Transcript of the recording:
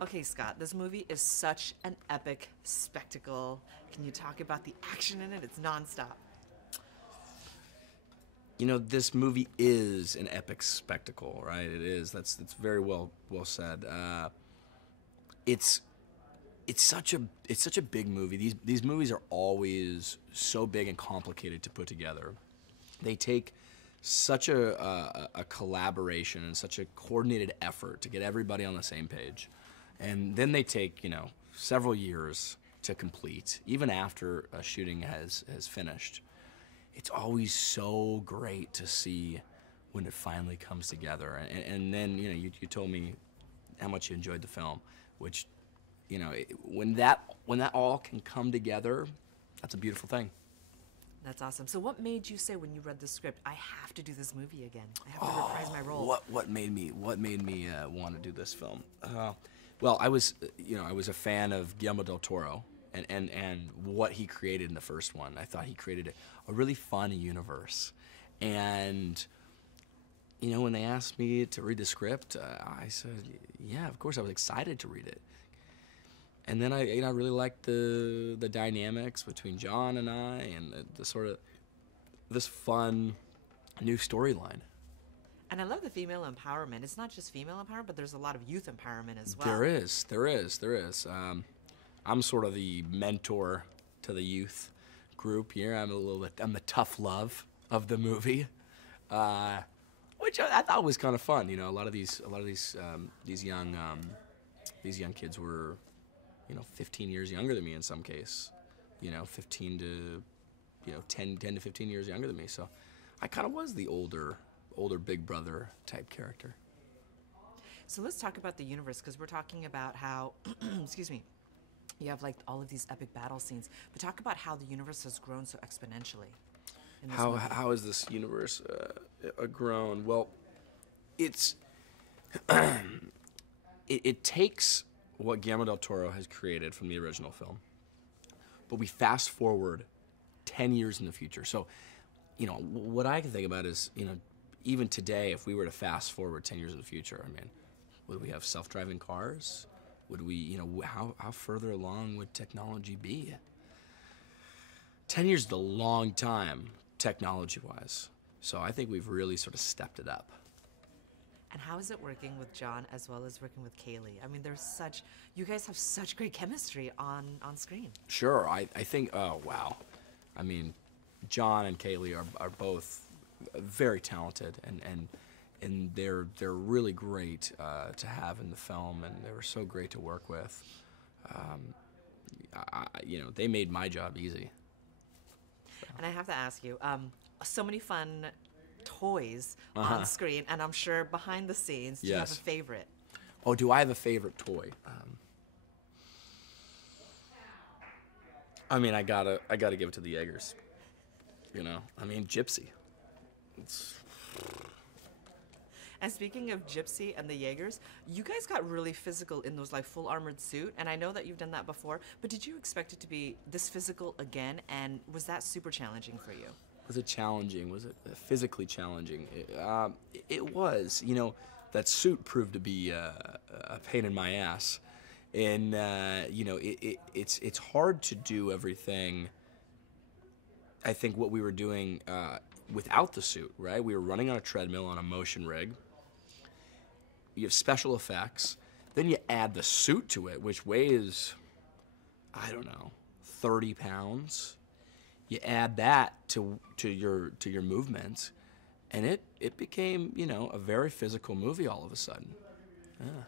Okay, Scott, this movie is such an epic spectacle. Can you talk about the action in it? It's nonstop. You know, this movie is an epic spectacle, right? It is. That's very well said. It's it's such a big movie. These movies are always so big and complicated to put together. They take such a collaboration and such a coordinated effort to get everybody on the same page, and then they take several years to complete, even after a shooting has finished. It's always so great to see when it finally comes together. And then you told me how much you enjoyed the film, which when that all can come together, that's a beautiful thing. That's awesome. So what made you say when you read the script, I have to do this movie again? I have to reprise my role. What made me want to do this film? Well, I was a fan of Guillermo del Toro and what he created in the first one. I thought he created a really fun universe. And when they asked me to read the script, I said, yeah, of course. I was excited to read it. And then I really liked the dynamics between John and I, and the sort of this fun new storyline. And I love the female empowerment. It's not just female empowerment, but there's a lot of youth empowerment as well. There is. I'm sort of the mentor to the youth group here. I'm the tough love of the movie, which I thought was kind of fun. A lot of these young kids were 15 years younger than me in some case, 15 to 10 to 15 years younger than me. So I kind of was the older big brother type character. So let's talk about the universe, because we're talking about how, excuse me, you have like all of these epic battle scenes, but talk about how the universe has grown so exponentially in this movie. How has this universe grown? Well, it's it takes what Guillermo del Toro has created from the original film, but we fast forward 10 years in the future. So, what I can think about is, even today, if we were to fast forward 10 years in the future, I mean, would we have self-driving cars? Would we, how further along would technology be? 10 years is a long time, technology-wise. So I think we've really sort of stepped it up. And how is it working with John as well as working with Kaylee? I mean, you guys have such great chemistry on screen. Sure, I think, oh, wow. I mean, John and Kaylee are both very talented, and they're really great to have in the film, and they were so great to work with. They made my job easy. And I have to ask you, so many fun toys on screen, and I'm sure behind the scenes, do you have a favorite? Oh, do I have a favorite toy? I mean, I gotta give it to the Jaegers. I mean, Gypsy. And speaking of Gypsy and the Jaegers, you guys got really physical in those like full armored suit, and I know that you've done that before, but did you expect it to be this physical again, and was that super challenging for you? Was it challenging? Was it physically challenging? It was. That suit proved to be a pain in my ass, and it's hard to do everything. I think what we were doing without the suit, right? We were running on a treadmill on a motion rig. You have special effects, then you add the suit to it, which weighs, I don't know, 30 pounds. You add that to your movements, and it became a very physical movie all of a sudden. Yeah.